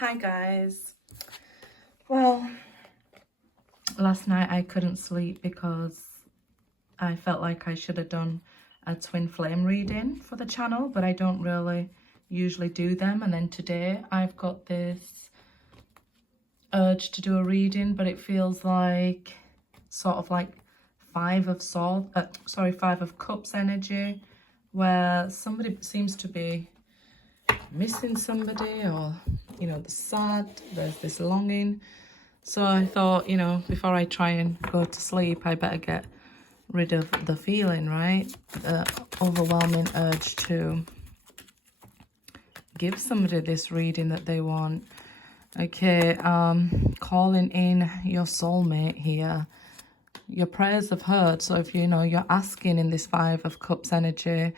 Hi guys. Well, last night I couldn't sleep because I felt like I should have done a twin flame reading for the channel, but I don't really usually do them. And then today I've got this urge to do a reading, but it feels like sort of like Five of Cups energy, where somebody seems to be missing somebody, or the sad, there's this longing. So I thought, before I try and go to sleep, I better get rid of the feeling, right? The overwhelming urge to give somebody this reading that they want. Okay, calling in your soulmate here. Your prayers have heard. So if you're asking in this Five of Cups energy,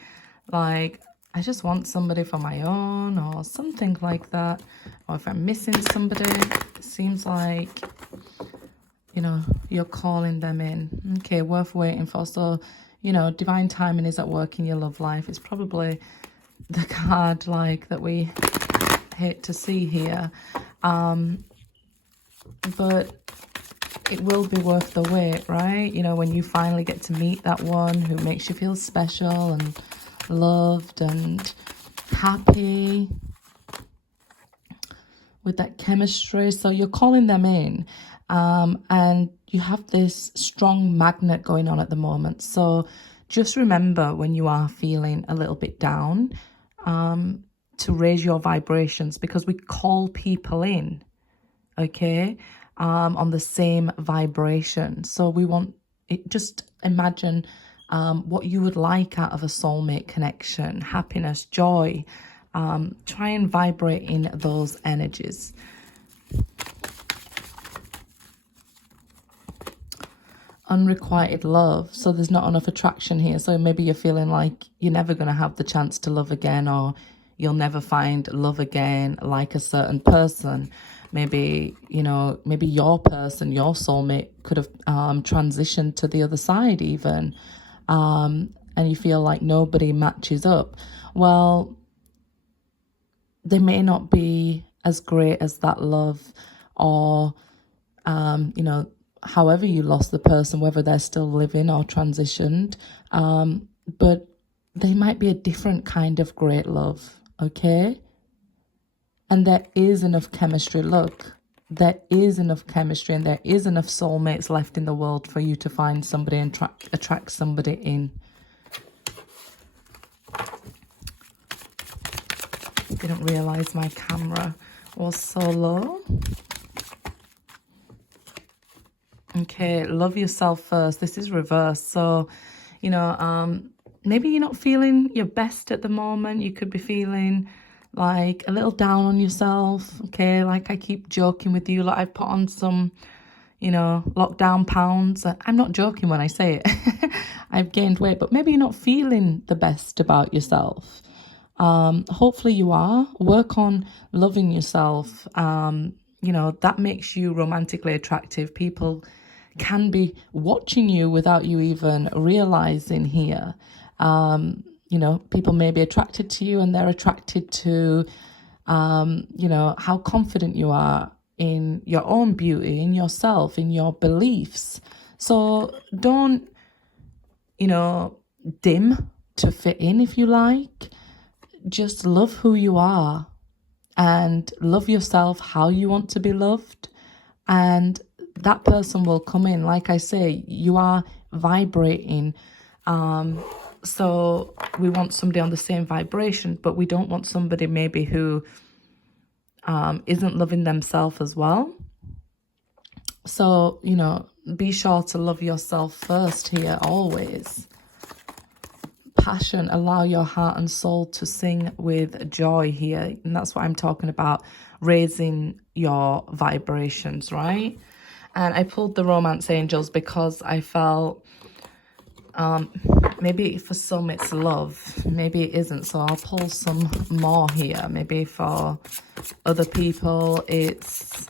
like, I just want somebody for my own, or something like that. Or if I'm missing somebody, it seems like, you're calling them in. Okay, worth waiting for. So, divine timing is at work in your love life. It's probably the card, like, that we hate to see here. But it will be worth the wait, right? When you finally get to meet that one who makes you feel special and loved and happy with that chemistry. So you're calling them in, and you have this strong magnet going on at the moment. So just remember, when you are feeling a little bit down, to raise your vibrations, because we call people in, okay, on the same vibration. So we want it. Just imagine what you would like out of a soulmate connection: happiness, joy. Try and vibrate in those energies. Unrequited love. So there's not enough attraction here. So maybe you're feeling like you're never going to have the chance to love again, or you'll never find love again like a certain person. Maybe, maybe your person, your soulmate could have transitioned to the other side even. And you feel like nobody matches up. Well, they may not be as great as that love, or, however you lost the person, whether they're still living or transitioned. But they might be a different kind of great love, okay? And there is enough chemistry. Look, there is enough chemistry, and there is enough soulmates left in the world for you to find somebody and attract somebody in. Didn't realize my camera was so low. Okay, love yourself first. This is reverse. So, maybe you're not feeling your best at the moment. You could be feeling like a little down on yourself. Okay, like I keep joking with you, like I've put on some, lockdown pounds. I'm not joking when I say it. I've gained weight, but maybe you're not feeling the best about yourself. Hopefully you are. Work on loving yourself. That makes you romantically attractive. People can be watching you without you even realizing here. People may be attracted to you, and they're attracted to, how confident you are in your own beauty, in yourself, in your beliefs. So don't, dim to fit in, if you like. Just love who you are, and love yourself how you want to be loved, and that person will come in. Like I say, you are vibrating. So we want somebody on the same vibration, but we don't want somebody maybe who isn't loving themselves as well. So, be sure to love yourself first here, always. Passion, allow your heart and soul to sing with joy here. And that's what I'm talking about, raising your vibrations, right? And I pulled the romance angels because I felt maybe for some it's love, maybe it isn't. So I'll pull some more here. Maybe for other people it's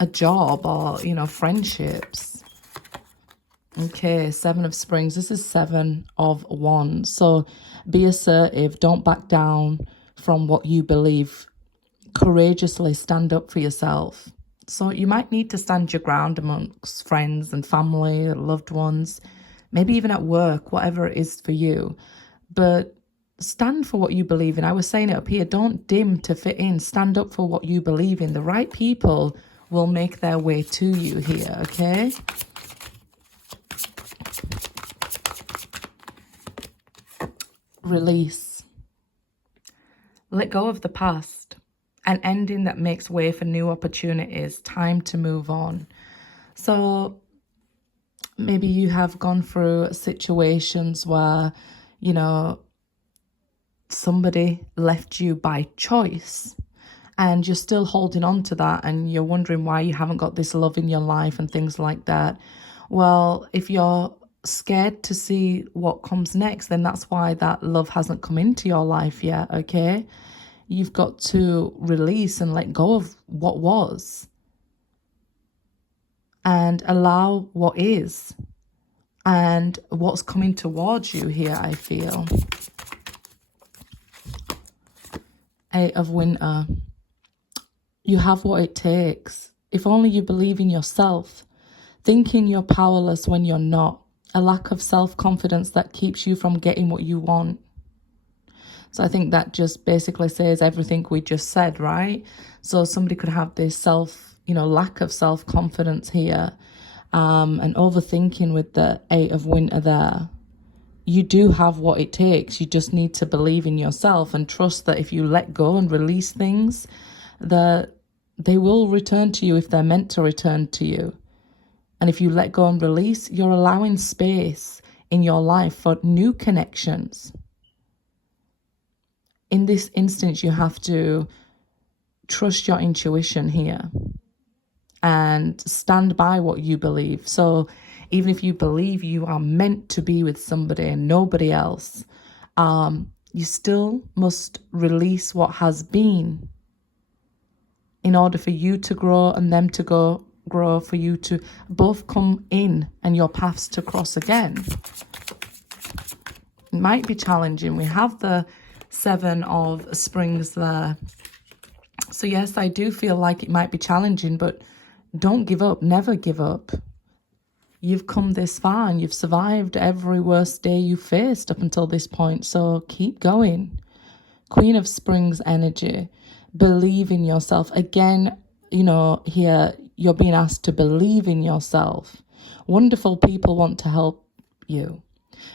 a job, or friendships. Okay, Seven of Springs. This is Seven of Wands. So be assertive. Don't back down from what you believe courageously stand up for yourself. So you might need to stand your ground amongst friends and family, loved ones, maybe even at work, whatever it is for you. But stand for what you believe in. I was saying it up here, don't dim to fit in. Stand up for what you believe in. The right people will make their way to you here, okay? Release. Let go of the past. An ending that makes way for new opportunities. Time to move on. So maybe you have gone through situations where, you know, somebody left you by choice and you're still holding on to that and you're wondering why you haven't got this love in your life and things like that. Well, if you're scared to see what comes next, then that's why that love hasn't come into your life yet, okay? You've got to release and let go of what was and allow what is and what's coming towards you here, I feel. Eight of Winter. You have what it takes. If only you believe in yourself. Thinking you're powerless when you're not. A lack of self-confidence that keeps you from getting what you want. So I think that just basically says everything we just said, right? So somebody could have this lack of self-confidence here, and overthinking with the Eight of Winter there. You do have what it takes. You just need to believe in yourself and trust that if you let go and release things, that they will return to you if they're meant to return to you. And if you let go and release, you're allowing space in your life for new connections. In this instance, you have to trust your intuition here and stand by what you believe. So even if you believe you are meant to be with somebody and nobody else, you still must release what has been in order for you to grow and them to grow, for you to both come in and your paths to cross again. It might be challenging. We have the Seven of Springs there. So yes, I do feel like it might be challenging, but don't give up. Never give up. You've come this far and you've survived every worst day you faced up until this point. So keep going. Queen of Springs energy. Believe in yourself. Again, here you're being asked to believe in yourself. Wonderful people want to help you.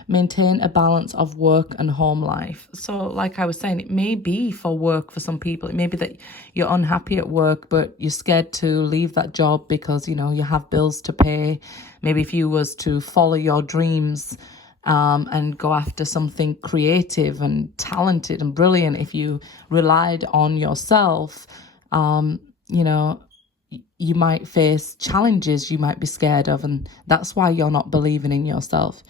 Maintain a balance of work and home life. So like I was saying, it may be for work for some people. It may be that you're unhappy at work, but you're scared to leave that job because, you have bills to pay. Maybe if you was to follow your dreams and go after something creative and talented and brilliant, if you relied on yourself, you might face challenges you might be scared of, and that's why you're not believing in yourself.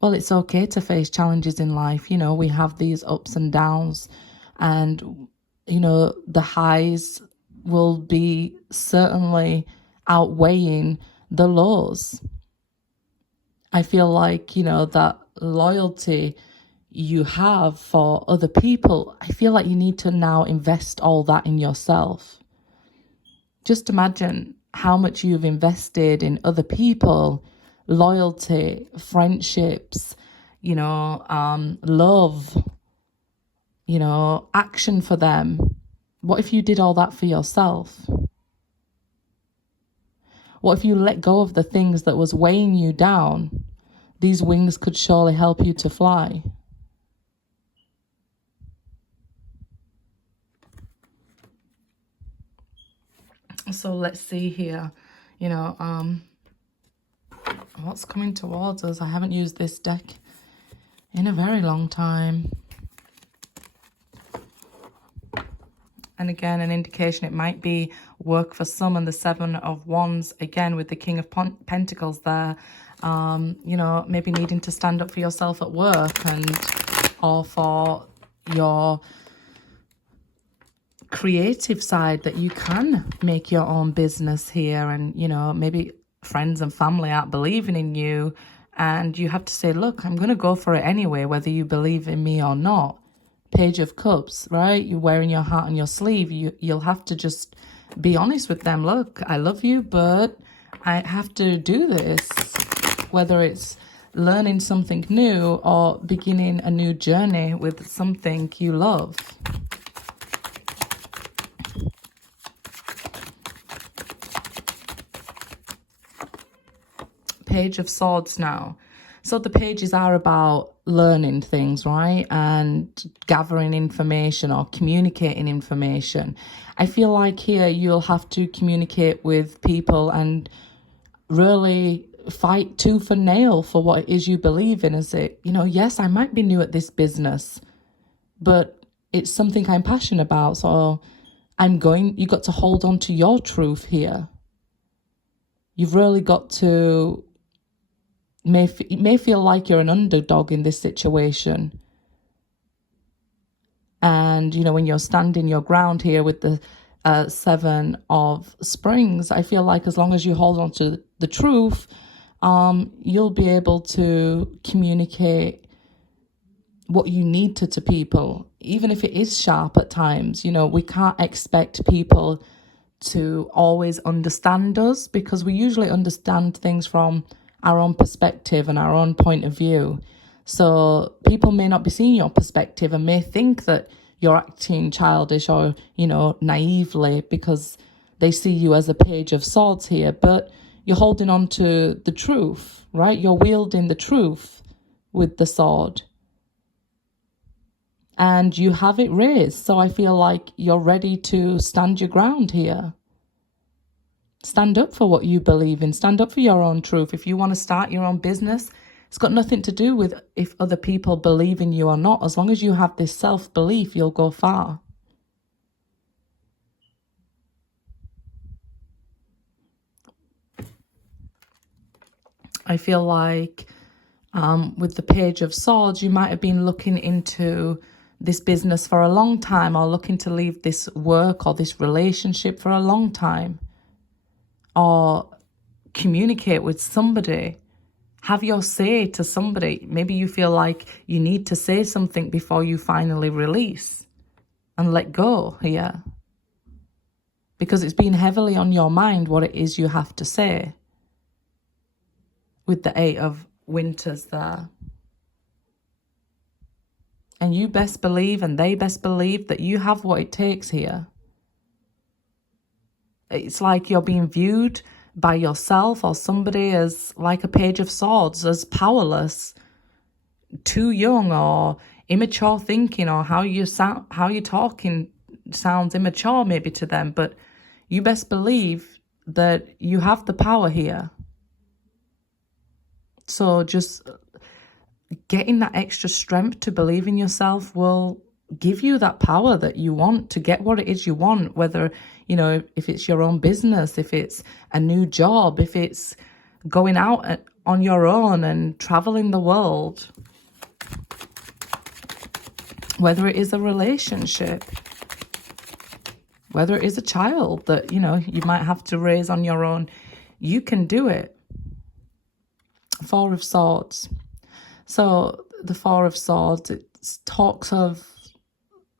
Well, it's okay to face challenges in life. We have these ups and downs, and, the highs will be certainly outweighing the lows. I feel like, that loyalty you have for other people, I feel like you need to now invest all that in yourself. Just imagine how much you've invested in other people, loyalty, friendships, love, action for them. What if you did all that for yourself? What if you let go of the things that was weighing you down? These wings could surely help you to fly. So let's see here, what's coming towards us. I haven't used this deck in a very long time. And again, an indication it might be work for some, and the Seven of Wands, again, with the King of Pentacles there. Maybe needing to stand up for yourself at work or for your creative side, that you can make your own business here, and maybe friends and family aren't believing in you, and you have to say, look, I'm going to go for it anyway, whether you believe in me or not, Page of Cups, right? You're wearing your heart on your sleeve. You'll have to just be honest with them. Look, I love you, but I have to do this. Whether it's learning something new or beginning a new journey with something you love. Page of Swords now. So the pages are about learning things, right? And gathering information or communicating information. I feel like here you'll have to communicate with people and really fight tooth and nail for what it is you believe in. Is it, yes, I might be new at this business, but it's something I'm passionate about. So you got to hold on to your truth here. You've really got to, it may feel like you're an underdog in this situation. And, when you're standing your ground here with the Seven of Springs, I feel like as long as you hold on to the truth, you'll be able to communicate what you need to people, even if it is sharp at times. We can't expect people to always understand us, because we usually understand things from our own perspective and our own point of view. So people may not be seeing your perspective and may think that you're acting childish or, naively, because they see you as a Page of Swords here, but you're holding on to the truth, right? You're wielding the truth with the sword. And you have it raised. So I feel like you're ready to stand your ground here. Stand up for what you believe in. Stand up for your own truth. If you want to start your own business, it's got nothing to do with if other people believe in you or not. As long as you have this self-belief, you'll go far. I feel like with the Page of Swords, you might have been looking into this business for a long time, or looking to leave this work or this relationship for a long time, or communicate with somebody. Have your say to somebody. Maybe you feel like you need to say something before you finally release and let go here, because it's been heavily on your mind what it is you have to say with the Eight of Winters there. And you best believe, and they best believe, that you have what it takes here. It's like you're being viewed by yourself or somebody as like a Page of Swords, as powerless, too young, or immature thinking, or how you're talking sounds immature maybe to them. But you best believe that you have the power here. So just getting that extra strength to believe in yourself will give you that power that you want to get what it is you want, whether, if it's your own business, if it's a new job, if it's going out on your own and traveling the world, whether it is a relationship, whether it is a child that, you might have to raise on your own. You can do it. Four of Swords. So the Four of Swords, it talks of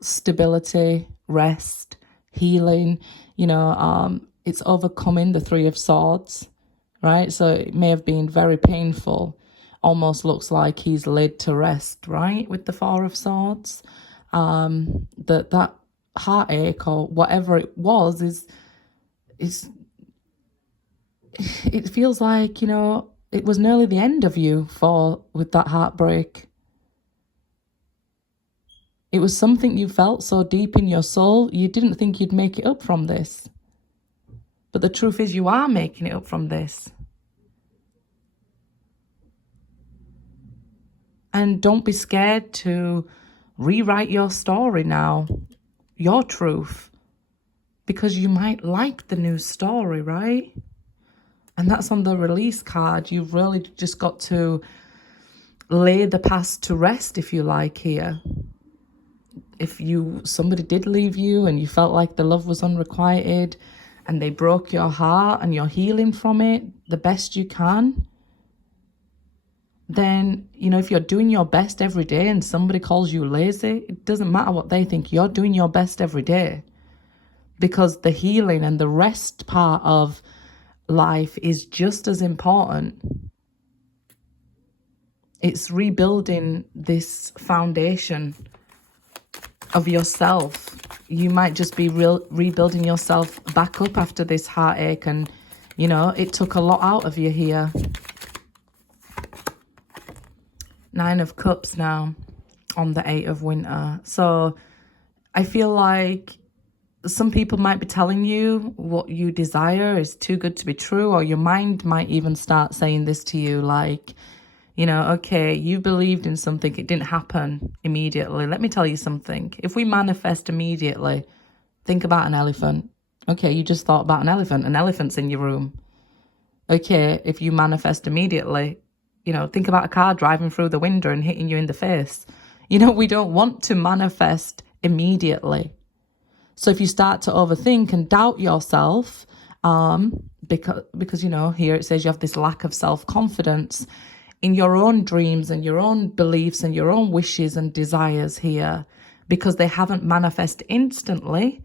stability, rest, healing. It's overcoming the Three of Swords, right? So it may have been very painful. Almost looks like he's laid to rest, right? With the Four of Swords, that heartache or whatever it was is it feels like, it was nearly the end of you with that heartbreak. It was something you felt so deep in your soul, you didn't think you'd make it up from this. But the truth is, you are making it up from this. And don't be scared to rewrite your story now, your truth, because you might like the new story, right? And that's on the Release card. You've really just got to lay the past to rest, if you like, here. If somebody did leave you and you felt like the love was unrequited and they broke your heart and you're healing from it the best you can, then, you know, if you're doing your best every day and somebody calls you lazy, it doesn't matter what they think. You're doing your best every day, because the healing and the rest part of life is just as important. It's rebuilding this foundation of yourself. You might just be rebuilding yourself back up after this heartache, and, you know, it took a lot out of you here. Nine of Cups now on the Eight of Winter. So I feel like some people might be telling you what you desire is too good to be true, or your mind might even start saying this to you, like, you know, okay, you believed in something, it didn't happen immediately. Let me tell you something. If we manifest immediately, think about an elephant. Okay, you just thought about an elephant's in your room. Okay, if you manifest immediately, you know, think about a car driving through the window and hitting you in the face. You know, we don't want to manifest immediately. So if you start to overthink and doubt yourself, because, you know, here it says you have this lack of self-confidence in your own dreams and your own beliefs and your own wishes and desires here, because they haven't manifested instantly,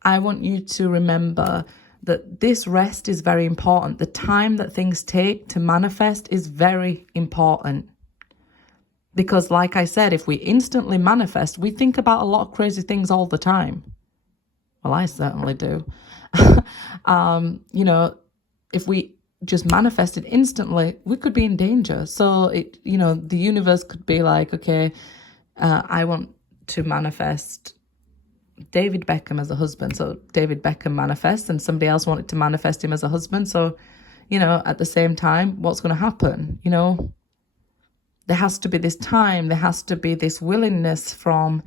I want you to remember that this rest is very important. The time that things take to manifest is very important. Because like I said, if we instantly manifest, we think about a lot of crazy things all the time. Well, I certainly do. You know, if we just manifested instantly, we could be in danger. So, you know, the universe could be like, okay, I want to manifest David Beckham as a husband. So David Beckham manifests, and somebody else wanted to manifest him as a husband. So, you know, at the same time, what's going to happen? You know, there has to be this time, there has to be this willingness from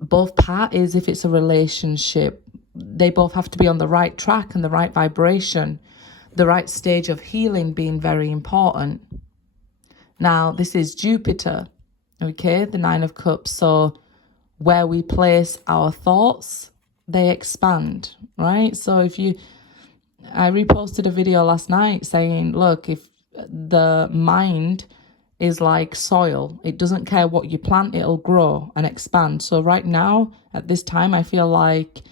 both parties. If it's a relationship, they both have to be on the right track and the right vibration, the right stage of healing being very important. Now, this is Jupiter, okay, the Nine of Cups. So where we place our thoughts, they expand, right? So I reposted a video last night saying, look, if the mind is like soil, it doesn't care what you plant, it'll grow and expand. So right now, at this time, I feel like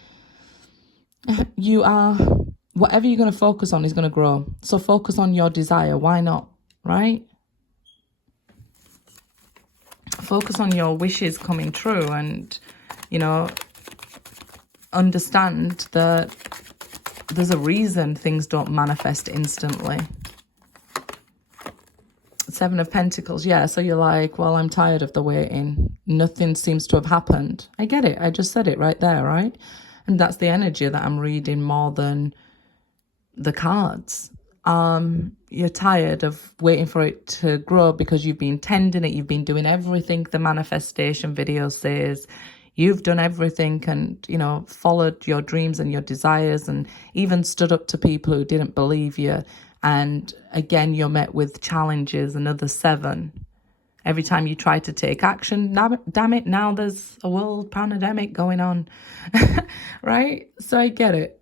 whatever you're going to focus on is going to grow. So focus on your desire. Why not, right? Focus on your wishes coming true, and, you know, understand that there's a reason things don't manifest instantly. Seven of Pentacles, yeah, so you're like, well, I'm tired of the waiting. Nothing seems to have happened. I get it. I just said it right there, right? And that's the energy that I'm reading more than the cards. You're tired of waiting for it to grow because you've been tending it. You've been doing everything the manifestation video says. You've done everything and, you know, followed your dreams and your desires, and even stood up to people who didn't believe you. And again, you're met with challenges, another 7. Every time you try to take action, damn it, now there's a world pandemic going on, right? So I get it.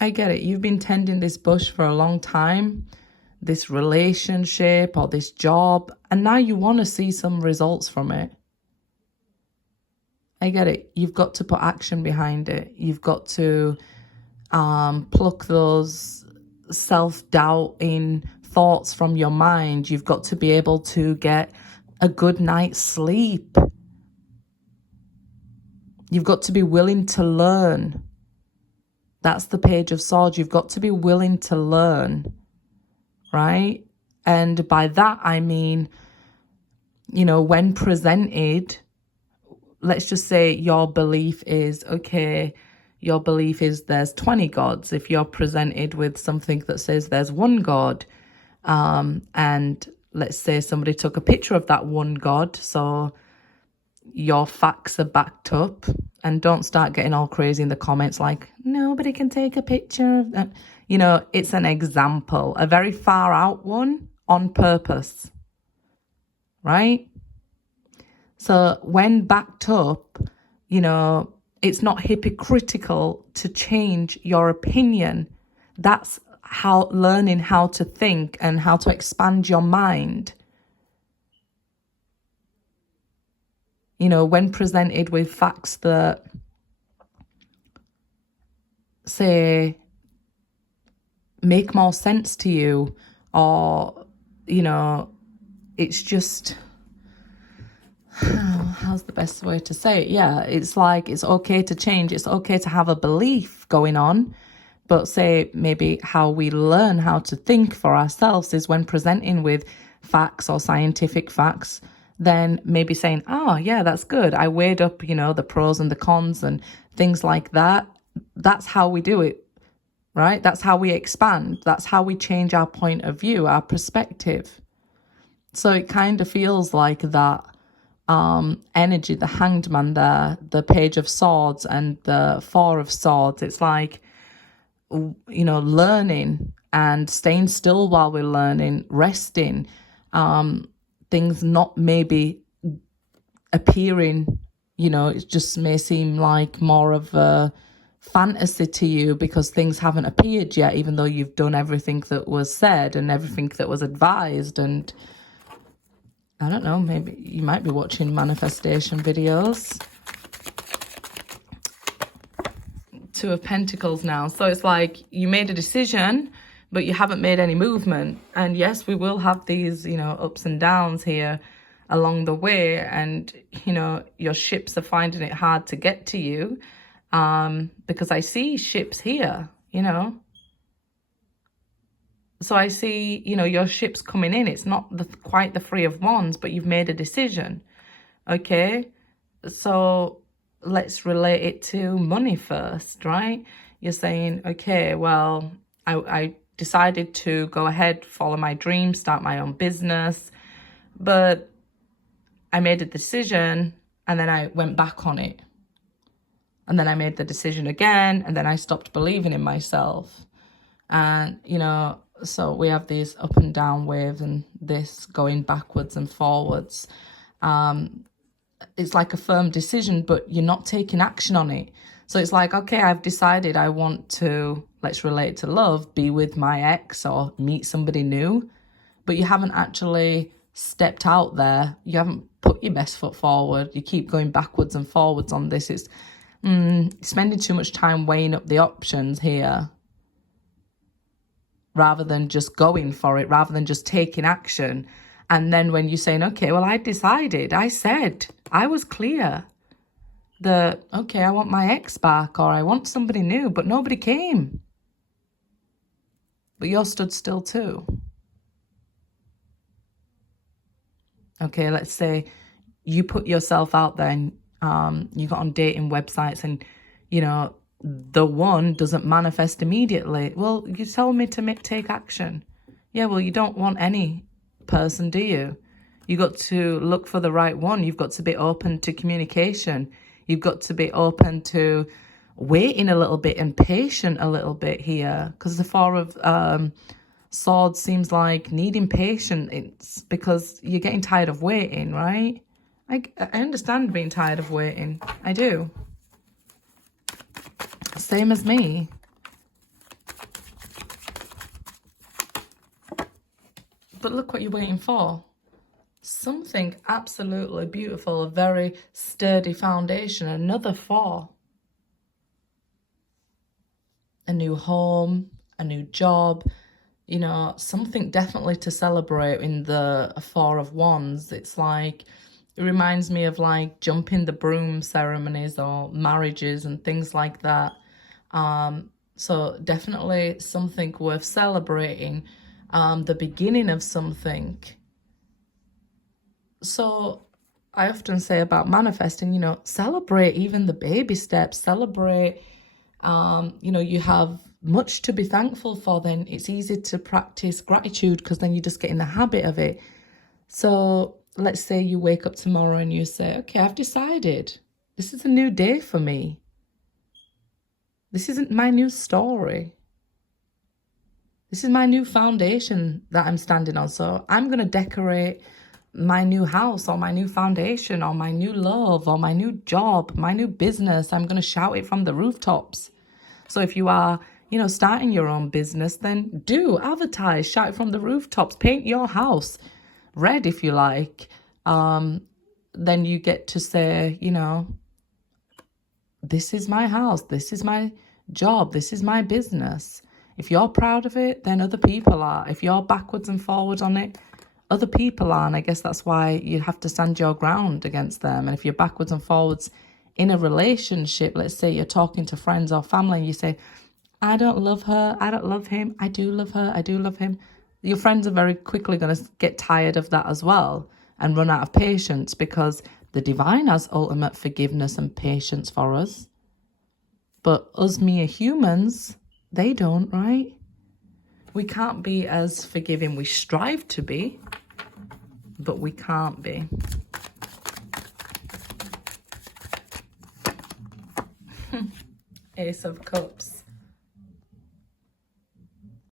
I get it. You've been tending this bush for a long time, this relationship or this job, and now you want to see some results from it. I get it. You've got to put action behind it. You've got to pluck those self-doubting thoughts from your mind. You've got to be able to get a good night's sleep. You've got to be willing to learn. That's the Page of Swords. You've got to be willing to learn, right? And by that, I mean, you know, when presented, let's just say your belief is, okay, your belief is there's 20 gods. If you're presented with something that says there's one God, and let's say somebody took a picture of that one God, so your facts are backed up, and don't start getting all crazy in the comments like, nobody can take a picture of that. You know, it's an example, a very far out one on purpose, right? So when backed up, you know, it's not hypocritical to change your opinion. That's learning how to think and how to expand your mind. You know, when presented with facts that say make more sense to you, or, you know, it's just, how's the best way to say it? Yeah, it's like, it's okay to change. It's okay to have a belief going on. But say maybe how we learn how to think for ourselves is when presenting with facts or scientific facts, then maybe saying, oh, yeah, that's good. I weighed up, you know, the pros and the cons and things like that. That's how we do it, right? That's how we expand. That's how we change our point of view, our perspective. So it kind of feels like that energy, the Hanged Man there, the Page of Swords and the Four of Swords. It's like, you know, learning and staying still while we're learning, resting, things not maybe appearing, you know, it just may seem like more of a fantasy to you because things haven't appeared yet, even though you've done everything that was said and everything that was advised. And I don't know, maybe you might be watching manifestation videos. Two of Pentacles now. So it's like you made a decision, but you haven't made any movement. And yes, we will have these, you know, ups and downs here along the way. And, you know, your ships are finding it hard to get to you, because I see ships here, you know. So I see, you know, your ship's coming in. It's not quite the Three of Wands, but you've made a decision. Okay. So let's relate it to money first, right? You're saying, okay, well, I decided to go ahead, follow my dream, start my own business, but I made a decision and then I went back on it. And then I made the decision again, and then I stopped believing in myself. And, you know, so we have these up and down waves and this going backwards and forwards. It's like a firm decision, but you're not taking action on it. So it's like, okay, I've decided I want to, let's relate to love, be with my ex or meet somebody new, but you haven't actually stepped out there. You haven't put your best foot forward. You keep going backwards and forwards on this. It's spending too much time weighing up the options here rather than just going for it, rather than just taking action. And then when you're saying, okay, well, I decided, I said, I was clear that, okay, I want my ex back or I want somebody new, but nobody came. But you're stood still too. Okay, let's say you put yourself out there and you got on dating websites and, you know, the one doesn't manifest immediately. Well, you tell me to take action. Yeah, well, you don't want any person, do you? You got to look for the right one. You've got to be open to communication. You've got to be open to waiting a little bit and patient a little bit here, because the Four of Swords seems like needing patience. It's because you're getting tired of waiting, right? I understand being tired of waiting. I do. Same as me. But look what you're waiting for. Something absolutely beautiful, a very sturdy foundation. Another Four. A new home, a new job, you know, something definitely to celebrate in the Four of Wands. It's like, it reminds me of like jumping the broom ceremonies or marriages and things like that. So definitely something worth celebrating, the beginning of something. So I often say about manifesting, you know, celebrate even the baby steps, celebrate, you know, you have much to be thankful for. Then it's easy to practice gratitude because then you just get in the habit of it. So let's say you wake up tomorrow and you say, okay, I've decided this is a new day for me. This isn't my new story. This is my new foundation that I'm standing on. So I'm going to decorate my new house or my new foundation or my new love or my new job, my new business. I'm going to shout it from the rooftops. So if you are, you know, starting your own business, then do advertise, shout it from the rooftops, paint your house red if you like. Then you get to say, you know, this is my house, this is my job, this is my business. If you're proud of it, then other people are. If you're backwards and forwards on it, other people are. And I guess that's why you have to stand your ground against them. And if you're backwards and forwards in a relationship, let's say you're talking to friends or family and you say, I don't love her, I don't love him, I do love her, I do love him. Your friends are very quickly going to get tired of that as well and run out of patience, because the divine has ultimate forgiveness and patience for us. But us mere humans, they don't, right? We can't be as forgiving. We strive to be, but we can't be. Ace of Cups.